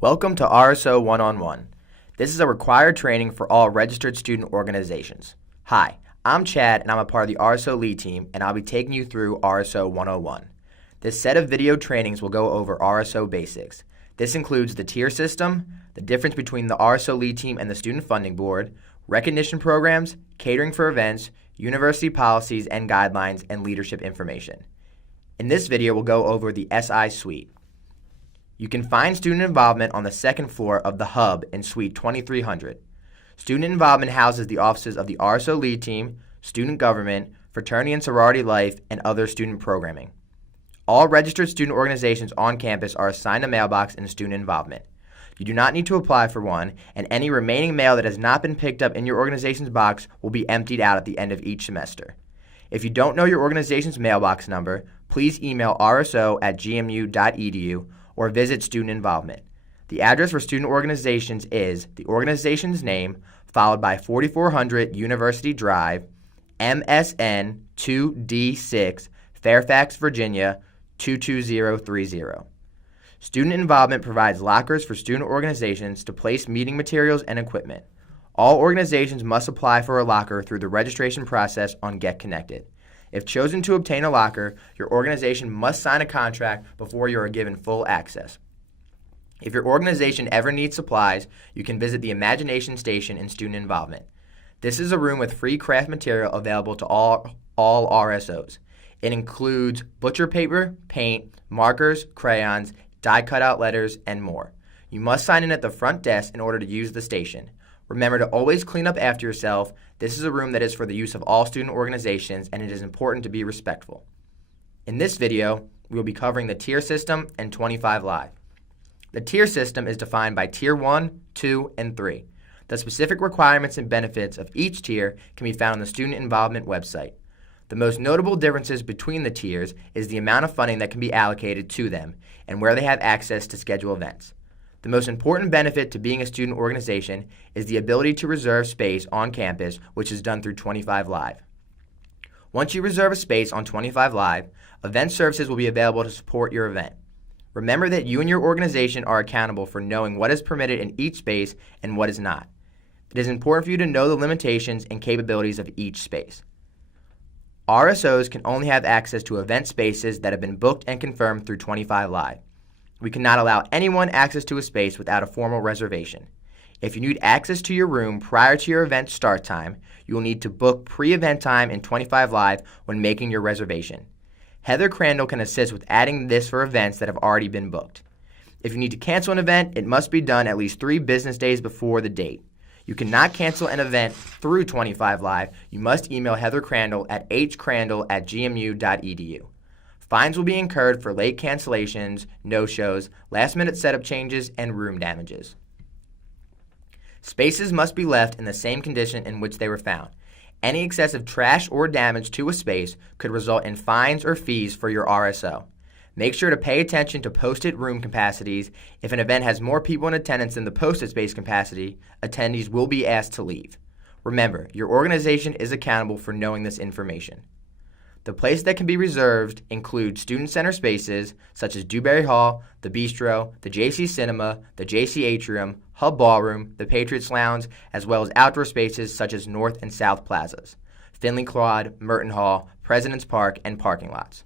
Welcome to RSO One-on-One. This is a required training for all registered student organizations. Hi, I'm Chad and I'm a part of the RSO lead team and I'll be taking you through RSO 101. This set of video trainings will go over RSO basics. This includes the tier system, the difference between the RSO lead team and the Student Funding Board, recognition programs, catering for events, university policies and guidelines, and leadership information. In this video, we'll go over the SI suite. You can find student involvement on the second floor of the Hub in Suite 2300. Student involvement houses the offices of the RSO lead team, student government, fraternity and sorority life, and other student programming. All registered student organizations on campus are assigned a mailbox in student involvement. You do not need to apply for one, and any remaining mail that has not been picked up in your organization's box will be emptied out at the end of each semester. If you don't know your organization's mailbox number, please email rso@gmu.edu or visit student involvement. The address for student organizations is the organization's name followed by 4400 University Drive, MSN 2D6, Fairfax, Virginia 22030. Student involvement provides lockers for student organizations to place meeting materials and equipment. All organizations must apply for a locker through the registration process on Get Connected. If chosen to obtain a locker, your organization must sign a contract before you are given full access. If your organization ever needs supplies, you can visit the Imagination Station in Student Involvement. This is a room with free craft material available to all RSOs. It includes butcher paper, paint, markers, crayons, die cutout letters, and more. You must sign in at the front desk in order to use the station. Remember to always clean up after yourself. This is a room that is for the use of all student organizations, and it is important to be respectful. In this video, we will be covering the tier system and 25 Live. The tier system is defined by Tier 1, 2, and 3. The specific requirements and benefits of each tier can be found on the Student Involvement website. The most notable differences between the tiers is the amount of funding that can be allocated to them and where they have access to schedule events. The most important benefit to being a student organization is the ability to reserve space on campus, which is done through 25 Live. Once you reserve a space on 25 Live, event services will be available to support your event. Remember that you and your organization are accountable for knowing what is permitted in each space and what is not. It is important for you to know the limitations and capabilities of each space. RSOs can only have access to event spaces that have been booked and confirmed through 25 Live. We cannot allow anyone access to a space without a formal reservation. If you need access to your room prior to your event start time, you will need to book pre-event time in 25 Live when making your reservation. Heather Crandall can assist with adding this for events that have already been booked. If you need to cancel an event, it must be done at least 3 business days before the date. You cannot cancel an event through 25 Live. You must email Heather Crandall at hcrandall@gmu.edu. Fines will be incurred for late cancellations, no-shows, last-minute setup changes, and room damages. Spaces must be left in the same condition in which they were found. Any excessive trash or damage to a space could result in fines or fees for your RSO. Make sure to pay attention to posted room capacities. If an event has more people in attendance than the posted space capacity, attendees will be asked to leave. Remember, your organization is accountable for knowing this information. The places that can be reserved include student center spaces such as Dewberry Hall, the Bistro, the JC Cinema, the JC Atrium, Hub Ballroom, the Patriots Lounge, as well as outdoor spaces such as North and South Plazas, Finley Quad, Merton Hall, President's Park, and parking lots.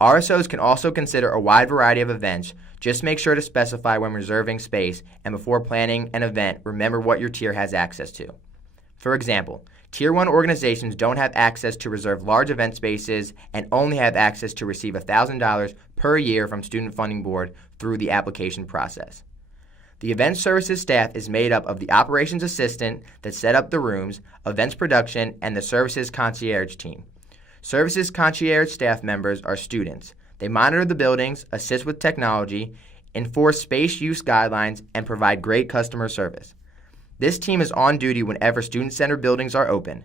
RSOs can also consider a wide variety of events. Just make sure to specify when reserving space, and before planning an event, remember what your tier has access to. For example, Tier 1 organizations don't have access to reserve large event spaces and only have access to receive $1,000 per year from Student Funding Board through the application process. The event services staff is made up of the operations assistant that set up the rooms, events production, and the services concierge team. Services concierge staff members are students. They monitor the buildings, assist with technology, enforce space use guidelines, and provide great customer service. This team is on duty whenever student center buildings are open.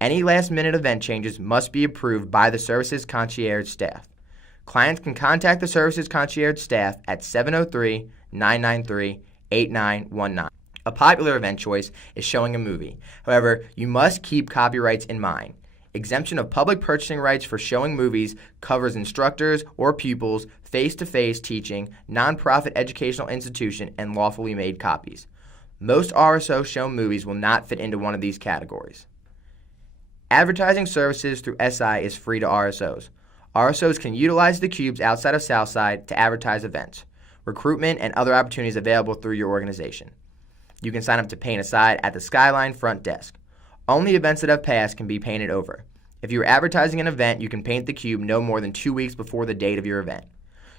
Any last-minute event changes must be approved by the services concierge staff. Clients can contact the services concierge staff at 703-993-8919. A popular event choice is showing a movie. However, you must keep copyrights in mind. Exemption of public purchasing rights for showing movies covers instructors or pupils, face-to-face teaching, nonprofit educational institution, and lawfully made copies. Most RSO shown movies will not fit into one of these categories. Advertising services through SI is free to RSOs. RSOs can utilize the cubes outside of Southside to advertise events, recruitment, and other opportunities available through your organization. You can sign up to paint a side at the Skyline front desk. Only events that have passed can be painted over. If you are advertising an event, you can paint the cube no more than 2 weeks before the date of your event.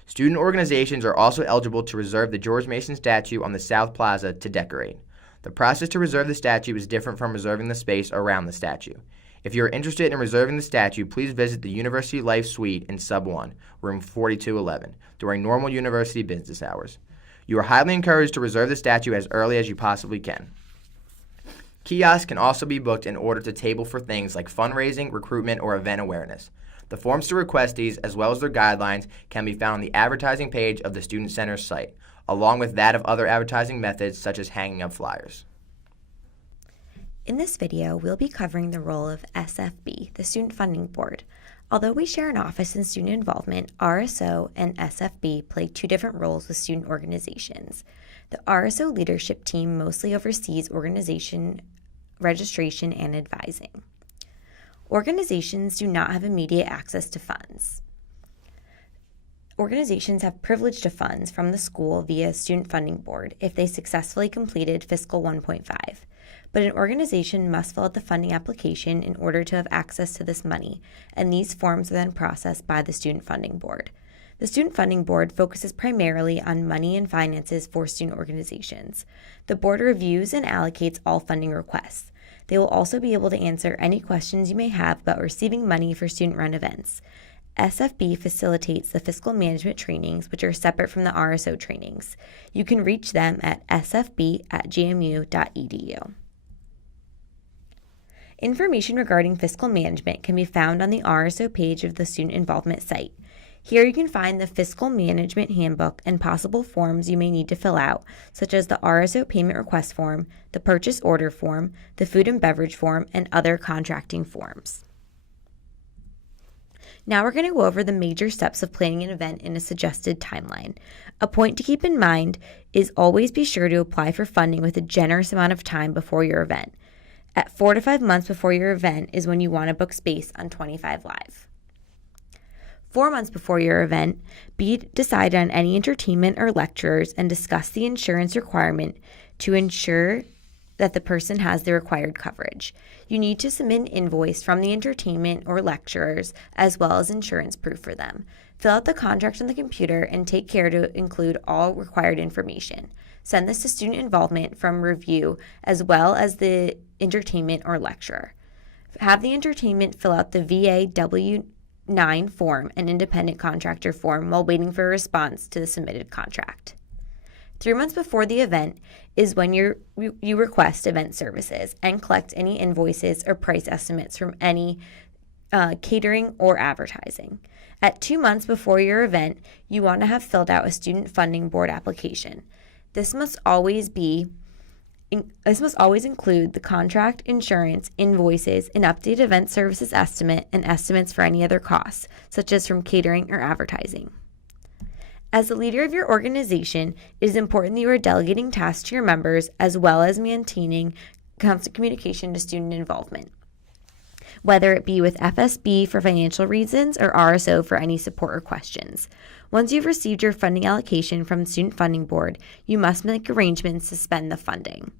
Student organizations are also eligible to reserve the George Mason statue on the South Plaza to decorate. The process to reserve the statue is different from reserving the space around the statue. If you are interested in reserving the statue, please visit the University Life Suite in Sub 1, room 4211, during normal university business hours. You are highly encouraged to reserve the statue as early as you possibly can. Kiosks can also be booked in order to table for things like fundraising, recruitment, or event awareness. The forms to request these, as well as their guidelines, can be found on the advertising page of the Student Center's site, along with that of other advertising methods such as hanging up flyers. In this video, we'll be covering the role of SFB, the Student Funding Board. Although we share an office in student involvement, RSO and SFB play two different roles with student organizations. The RSO leadership team mostly oversees organization registration and advising. Organizations do not have immediate access to funds. Organizations have privilege to funds from the school via Student Funding Board if they successfully completed Fiscal 1.5. But an organization must fill out the funding application in order to have access to this money, and these forms are then processed by the Student Funding Board. The Student Funding Board focuses primarily on money and finances for student organizations. The board reviews and allocates all funding requests. They will also be able to answer any questions you may have about receiving money for student-run events. SFB facilitates the fiscal management trainings, which are separate from the RSO trainings. You can reach them at sfb@gmu.edu. Information regarding fiscal management can be found on the RSO page of the Student Involvement site. Here you can find the Fiscal Management Handbook and possible forms you may need to fill out, such as the RSO Payment Request Form, the Purchase Order Form, the Food and Beverage Form, and other contracting forms. Now we're going to go over the major steps of planning an event in a suggested timeline. A point to keep in mind is always be sure to apply for funding with a generous amount of time before your event. At 4 to 5 months before your event is when you want to book space on 25 Live. 4 months before your event, decide on any entertainment or lecturers and discuss the insurance requirement to ensure that the person has the required coverage. You need to submit an invoice from the entertainment or lecturers as well as insurance proof for them. Fill out the contract on the computer and take care to include all required information. Send this to student involvement from review as well as the entertainment or lecturer. Have the entertainment fill out the VA W-9 form and independent contractor form while waiting for a response to the submitted contract. 3 months before the event is when you request event services and collect any invoices or price estimates from any catering or advertising. At 2 months before your event, you want to have filled out a Student Funding Board application. This must always include the contract, insurance, invoices, an updated event services estimate, and estimates for any other costs, such as from catering or advertising. As the leader of your organization, it is important that you are delegating tasks to your members as well as maintaining constant communication to student involvement, whether it be with FSB for financial reasons or RSO for any support or questions. Once you've received your funding allocation from the Student Funding Board, you must make arrangements to spend the funding.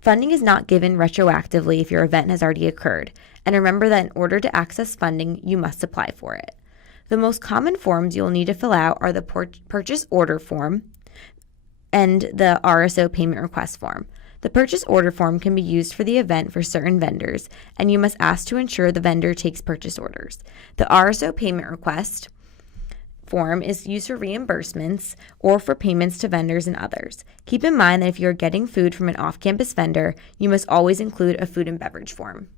Funding is not given retroactively if your event has already occurred, and remember that in order to access funding, you must apply for it. The most common forms you'll need to fill out are the Purchase Order Form and the RSO Payment Request Form. The Purchase Order Form can be used for the event for certain vendors, and you must ask to ensure the vendor takes purchase orders. The RSO Payment Request Form is used for reimbursements or for payments to vendors and others. Keep in mind that if you are getting food from an off-campus vendor, you must always include a food and beverage form.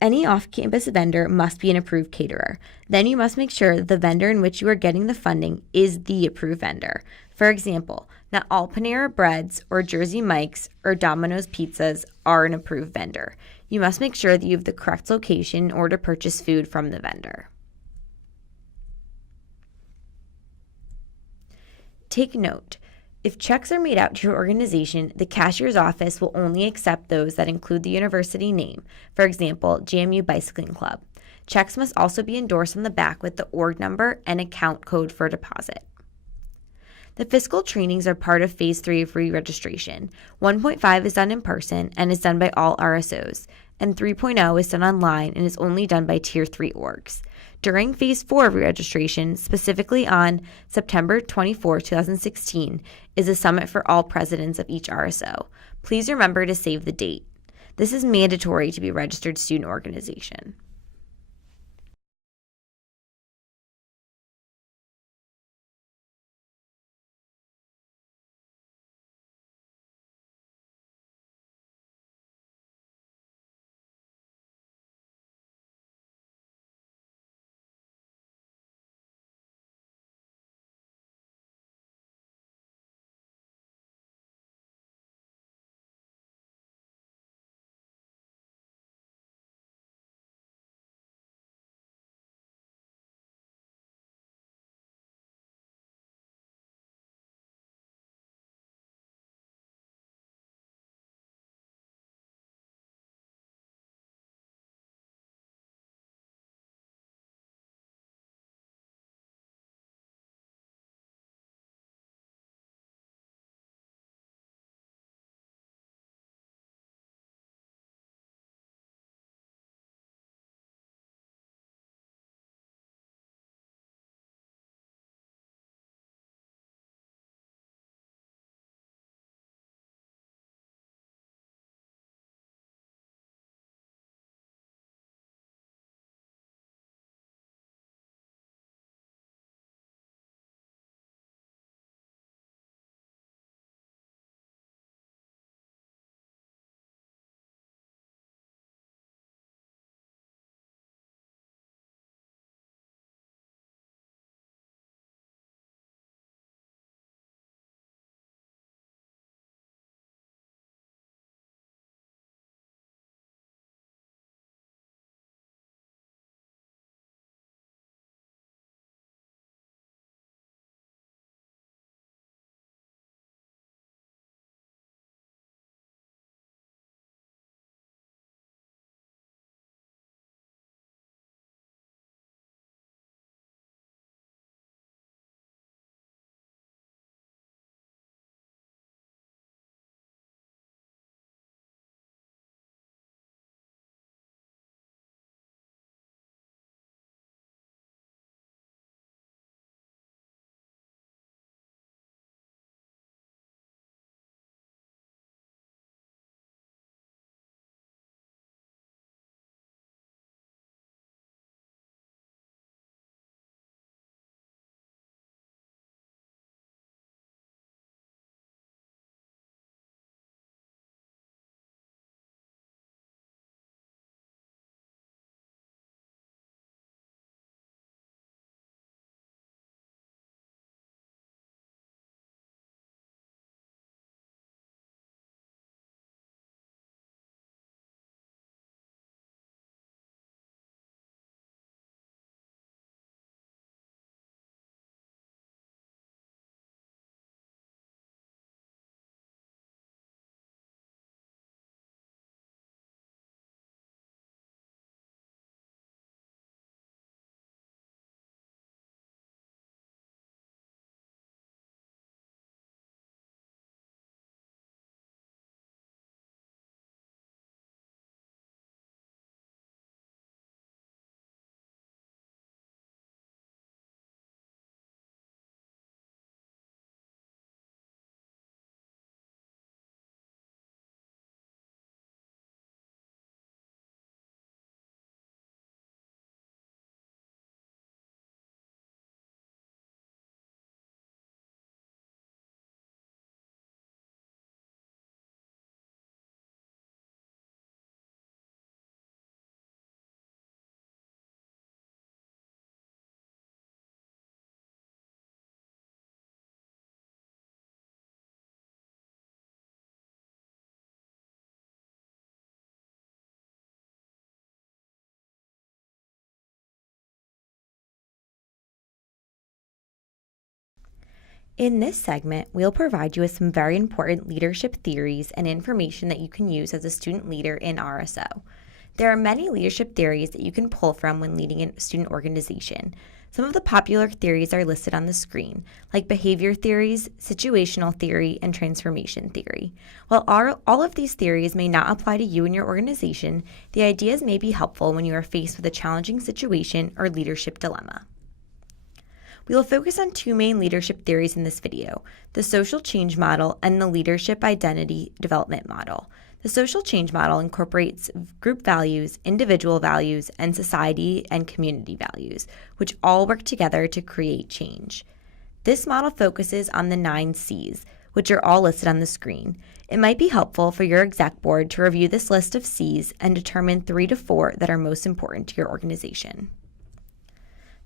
Any off-campus vendor must be an approved caterer. Then you must make sure that the vendor in which you are getting the funding is the approved vendor. For example, not all Panera Breads or Jersey Mike's or Domino's Pizzas are an approved vendor. You must make sure that you have the correct location in order to purchase food from the vendor. Take note. If checks are made out to your organization, the cashier's office will only accept those that include the university name, for example, JMU Bicycling Club. Checks must also be endorsed on the back with the org number and account code for deposit. The fiscal trainings are part of Phase 3 of re-registration. 1.5 is done in person and is done by all RSOs, and 3.0 is done online and is only done by Tier 3 orgs. During Phase 4 of re-registration, specifically on September 24, 2016, is a summit for all presidents of each RSO. Please remember to save the date. This is mandatory to be a registered student organization. In this segment, we'll provide you with some very important leadership theories and information that you can use as a student leader in RSO. There are many leadership theories that you can pull from when leading a student organization. Some of the popular theories are listed on the screen, like behavior theories, situational theory, and transformation theory. While all of these theories may not apply to you and your organization, the ideas may be helpful when you are faced with a challenging situation or leadership dilemma. We will focus on two main leadership theories in this video, the social change model and the leadership identity development model. The social change model incorporates group values, individual values, and society and community values, which all work together to create change. This model focuses on the 9 C's, which are all listed on the screen. It might be helpful for your exec board to review this list of C's and determine 3 to 4 that are most important to your organization.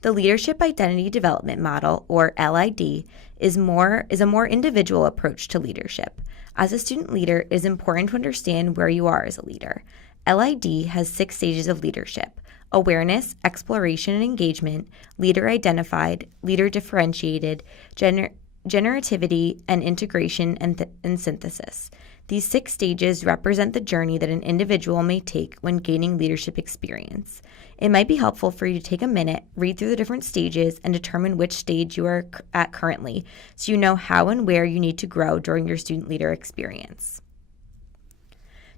The Leadership Identity Development Model, or LID, is a more individual approach to leadership. As a student leader, it is important to understand where you are as a leader. LID has 6 stages of leadership: awareness, exploration and engagement, leader identified, leader differentiated, generativity, and integration and synthesis. These 6 stages represent the journey that an individual may take when gaining leadership experience. It might be helpful for you to take a minute, read through the different stages, and determine which stage you are at currently, so you know how and where you need to grow during your student leader experience.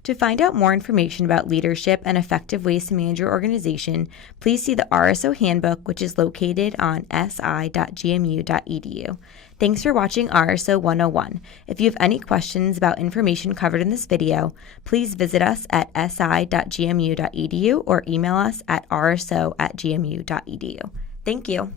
To find out more information about leadership and effective ways to manage your organization, please see the RSO Handbook, which is located on si.gmu.edu. Thanks for watching RSO 101. If you have any questions about information covered in this video, please visit us at si.gmu.edu or email us at rso@gmu.edu. Thank you.